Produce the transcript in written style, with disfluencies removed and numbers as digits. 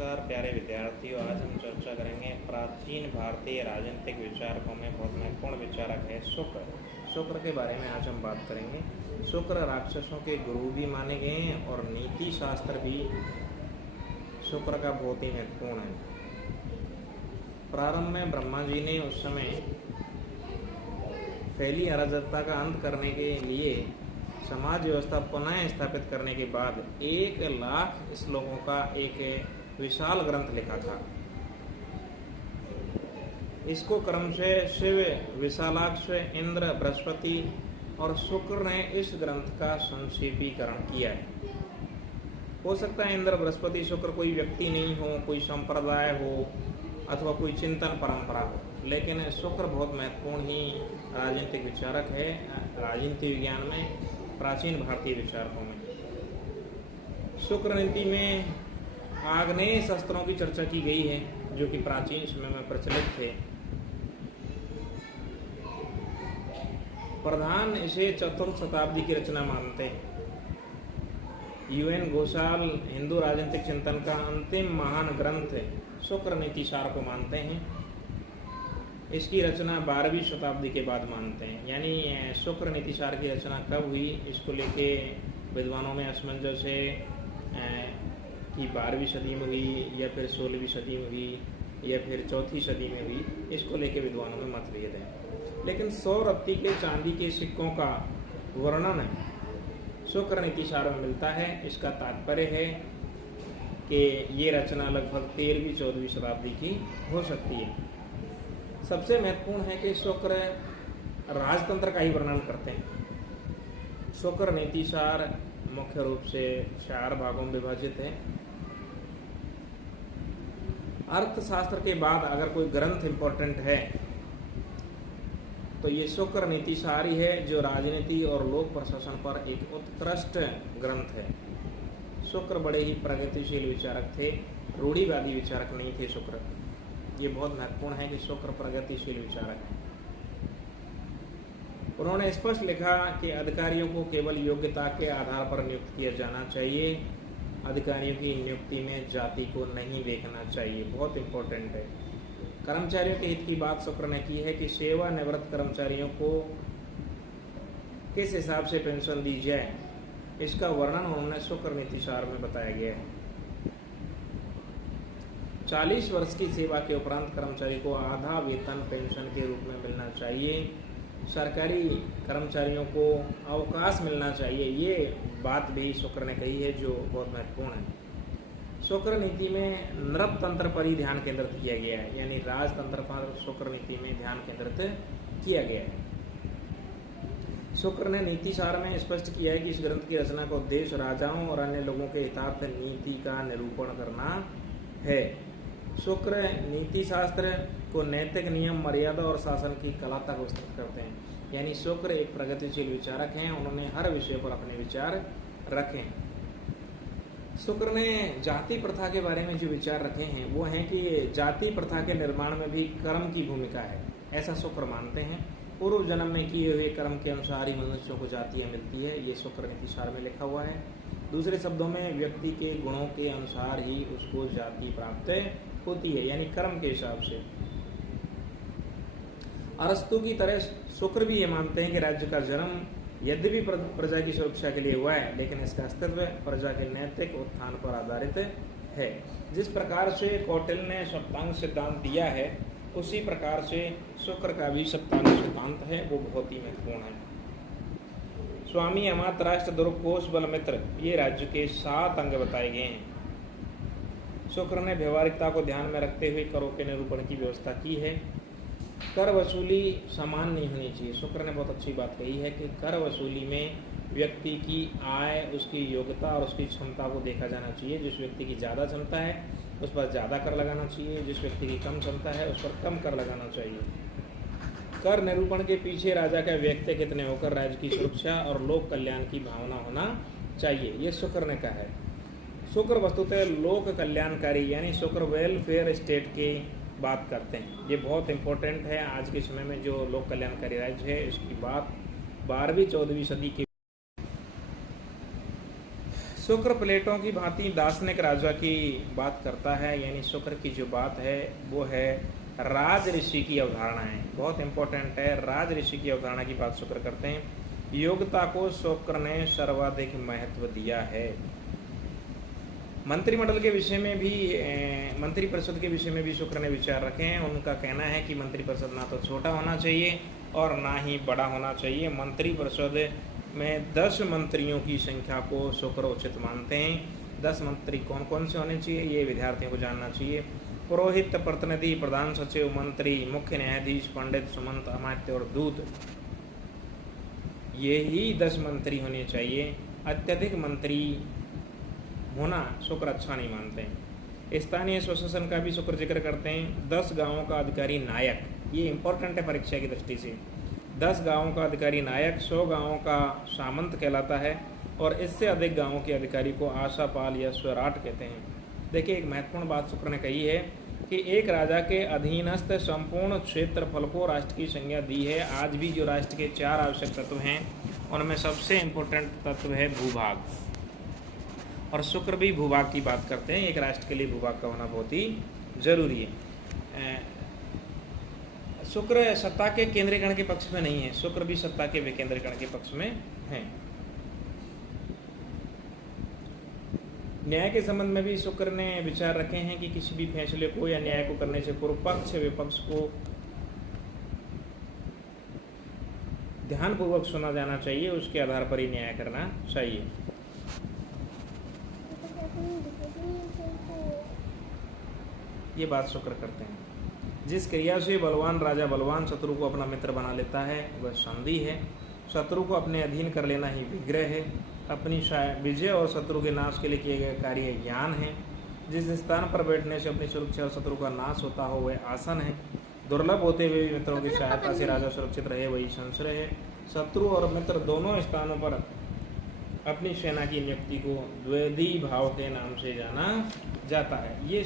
नमस्कार प्यारे विद्यार्थियों, आज हम चर्चा करेंगे प्राचीन भारतीय राजनीतिक विचारकों में बहुत महत्वपूर्ण विचारक है शुक्र। शुक्र के बारे में आज हम बात करेंगे। शुक्र राक्षसों के गुरु भी माने गए हैं और नीति शास्त्र भी शुक्र का बहुत ही महत्वपूर्ण है। प्रारंभ में ब्रह्मा जी ने उस समय फैली अराजकता का अंत करने के लिए समाज व्यवस्था पुनः स्थापित करने के बाद 1,00,000 श्लोकों का एक विशाल ग्रंथ लिखा था। इसको क्रम से शिव, विशालाक्ष, इंद्र, बृहस्पति और शुक्र ने इस ग्रंथ का संक्षेपीकरण किया है। हो सकता है इंद्र, बृहस्पति, शुक्र कोई व्यक्ति नहीं हो, कोई संप्रदाय हो अथवा कोई चिंतन परंपरा हो, लेकिन शुक्र बहुत महत्वपूर्ण ही राजनीतिक विचारक है। राजनीति विज्ञान में प्राचीन भारतीय विचारकों में शुक्र नीति में आग्नेय शस्त्रों की चर्चा की गई है, जो कि प्राचीन समय में प्रचलित थे। प्रधान इसे चतुर्थ शताब्दी की रचना मानते हैं। UN घोषाल हिंदू राजनीतिक चिंतन का अंतिम महान ग्रंथ शुक्र नीति सार को मानते हैं। इसकी रचना 12वीं शताब्दी के बाद मानते हैं। यानी शुक्र नीति सार की रचना कब हुई, इसको लेके विद्वानों में असमंजस है कि 12वीं सदी में हुई या फिर 16वीं सदी में हुई या फिर 4वीं सदी में हुई। इसको लेके विद्वानों में मतभेद है। लेकिन 100 रत्ती के चांदी के सिक्कों का वर्णन शुक्र नीति सार में मिलता है। इसका तात्पर्य है कि ये रचना लगभग 13वीं-14वीं शताब्दी की हो सकती है। सबसे महत्वपूर्ण है कि शुक्र राजतंत्र का ही वर्णन करते हैं। शुक्र नीति सार मुख्य रूप से 4 भागों में विभाजित है। अर्थशास्त्र के बाद अगर कोई ग्रंथ इंपॉर्टेंट है तो ये शुक्र नीति सार ही है, जो राजनीति और लोक प्रशासन पर एक उत्कृष्ट ग्रंथ है। शुक्र बड़े ही प्रगतिशील विचारक थे, रूढ़िवादी विचारक नहीं थे शुक्र। ये बहुत महत्वपूर्ण है कि शुक्र प्रगतिशील विचारक है। उन्होंने स्पष्ट लिखा कि अधिकारियों को केवल योग्यता के आधार पर नियुक्त किया जाना चाहिए। अधिकारियों की नियुक्ति में जाति को नहीं देखना चाहिए। बहुत इंपॉर्टेंट है। कर्मचारियों के हित की बात शुक्र ने की है कि सेवानिवृत्त कर्मचारियों को किस हिसाब से पेंशन दी जाए, इसका वर्णन उन्होंने शुक्र नीति सार में बताया गया है। 40 वर्ष की सेवा के उपरांत कर्मचारी को आधा वेतन पेंशन के रूप में मिलना चाहिए। सरकारी कर्मचारियों को अवकाश मिलना चाहिए। ये बात भी शुक्र ने कही है, जो बहुत महत्वपूर्ण है। शुक्र नीति में नृप तंत्र पर ही ध्यान केंद्रित किया गया है, यानी राजतंत्र पर शुक्र नीति में ध्यान केंद्रित किया गया है। शुक्र ने नीति सार में स्पष्ट किया है कि इस ग्रंथ की रचना का उद्देश्य राजाओं और अन्य लोगों के हितार्थ नीति का निरूपण करना है। शुक्र नीति शास्त्र को नैतिक नियम, मर्यादा और शासन की कला तक विस्तृत करते हैं। यानी शुक्र एक प्रगतिशील विचारक हैं। उन्होंने हर विषय पर अपने विचार रखे। शुक्र ने जाति प्रथा के बारे में जो विचार रखे हैं वो हैं कि जाति प्रथा के निर्माण में भी कर्म की भूमिका है, ऐसा शुक्र मानते हैं। पूर्व जन्म में किए हुए कर्म के अनुसार ही मनुष्यों को जातियाँ मिलती है। ये शुक्र नीति सार में लिखा हुआ है। दूसरे शब्दों में व्यक्ति के गुणों के अनुसार ही उसको जाति प्राप्त होती है, यानी कर्म के हिसाब से। अरस्तु की तरह शुक्र भी ये मानते हैं कि राज्य का जन्म यद्यपि प्रजा की सुरक्षा के लिए हुआ है, लेकिन इसका अस्तित्व प्रजा के नैतिक उत्थान पर आधारित है। जिस प्रकार से कौटिल्य ने सप्तांग सिद्धांत दिया है, उसी प्रकार से शुक्र का भी सप्तांग सिद्धांत है, वो बहुत ही महत्वपूर्ण है। स्वामी अमात्य, राष्ट्र, दुर्ग, कोष, बल, मित्र, ये राज्य के 7 अंग बताए गए हैं। शुक्र ने व्यवहारिकता को ध्यान में रखते हुए करों के निरूपण की व्यवस्था की है। कर वसूली समान नहीं होनी चाहिए। शुक्र ने बहुत अच्छी बात कही है कि कर वसूली में व्यक्ति की आय, उसकी योग्यता और उसकी क्षमता को देखा जाना चाहिए। जिस व्यक्ति की ज़्यादा क्षमता है उस पर ज़्यादा कर लगाना चाहिए, जिस व्यक्ति की कम क्षमता है उस पर कम कर लगाना चाहिए। कर निरूपण के पीछे राजा का व्यक्ति कितने होकर राज्य की सुरक्षा और लोक कल्याण की भावना होना चाहिए, ये शुक्र ने कहा है। शुक्र वस्तुतः लोक कल्याणकारी, यानी शुक्र वेलफेयर स्टेट की बात करते हैं। ये बहुत इम्पोर्टेंट है। आज के समय में जो लोक कल्याणकारी राज्य है, इसकी बात 12वीं 14वीं सदी के शुक्र प्लेटों की भांति दार्शनिक राजा की बात करता है, यानी शुक्र की जो बात है वो है राज ऋषि की अवधारणा है, बहुत इंपॉर्टेंट है। राज ऋषि की अवधारणा की बात शुक्र करते हैं। योग्यता को शुक्र ने सर्वाधिक महत्व दिया है। मंत्रिमंडल के विषय में भी मंत्रिपरिषद के विषय में भी शुक्र ने विचार रखे हैं। उनका कहना है कि मंत्रिपरिषद ना तो छोटा होना चाहिए और ना ही बड़ा होना चाहिए। मंत्रिपरिषद में 10 मंत्रियों की संख्या को शुक्र उचित मानते हैं। 10 मंत्री कौन कौन से होने चाहिए ये विद्यार्थियों को जानना चाहिए। पुरोहित, प्रतिनिधि, प्रधान सचिव, मंत्री, मुख्य न्यायाधीश, पंडित, सुमंत, अमात्य और दूत, ये ही 10 मंत्री होने चाहिए। अत्यधिक मंत्री होना शुक्र अच्छा नहीं मानते हैं। स्थानीय स्वशासन का भी शुक्र जिक्र करते हैं। 10 गांवों का अधिकारी नायक, ये इंपॉर्टेंट है परीक्षा की दृष्टि से। 10 गांवों का अधिकारी नायक, 100 गांवों का सामंत कहलाता है और इससे अधिक गांवों के अधिकारी को आशापाल या स्वराट कहते हैं। देखिए, एक महत्वपूर्ण बात शुक्र ने कही है कि एक राजा के अधीनस्थ संपूर्ण क्षेत्रफल को राष्ट्र की संज्ञा दी है। आज भी जो राष्ट्र के 4 आवश्यक तत्व हैं उनमें सबसे इम्पोर्टेंट तत्व है भूभाग, और शुक्र भी भूभाग की बात करते हैं। एक राष्ट्र के लिए भूभाग का होना बहुत ही जरूरी है। शुक्र सत्ता के केंद्रीकरण के पक्ष में नहीं है, शुक्र भी सत्ता के विकेंद्रीकरण के पक्ष में है। न्याय के संबंध में भी शुक्र ने विचार रखे हैं कि किसी भी फैसले को या न्याय को करने से पूर्व पक्ष विपक्ष को ध्यानपूर्वक सुना जाना चाहिए, उसके आधार पर ही न्याय करना चाहिए। ये बात शुक्र करते हैं। जिस क्रिया से बलवान राजा बलवान शत्रु को अपना मित्र बना लेता है वह संधि है। शत्रु को अपने अधीन कर लेना ही विग्रह है। अपनी विजय और शत्रु के नाश के लिए किए गए कार्य ज्ञान है। जिस स्थान पर बैठने से अपनी सुरक्षा और शत्रु का नाश होता हो वह आसन है। दुर्लभ होते हुए भी मित्रों की सहायता से राजा सुरक्षित रहे वही संश्रय है। शत्रु और मित्र दोनों स्थानों पर अपनी सेना की नियुक्ति को द्विवेदी भाव के नाम से जाना जाता है। ये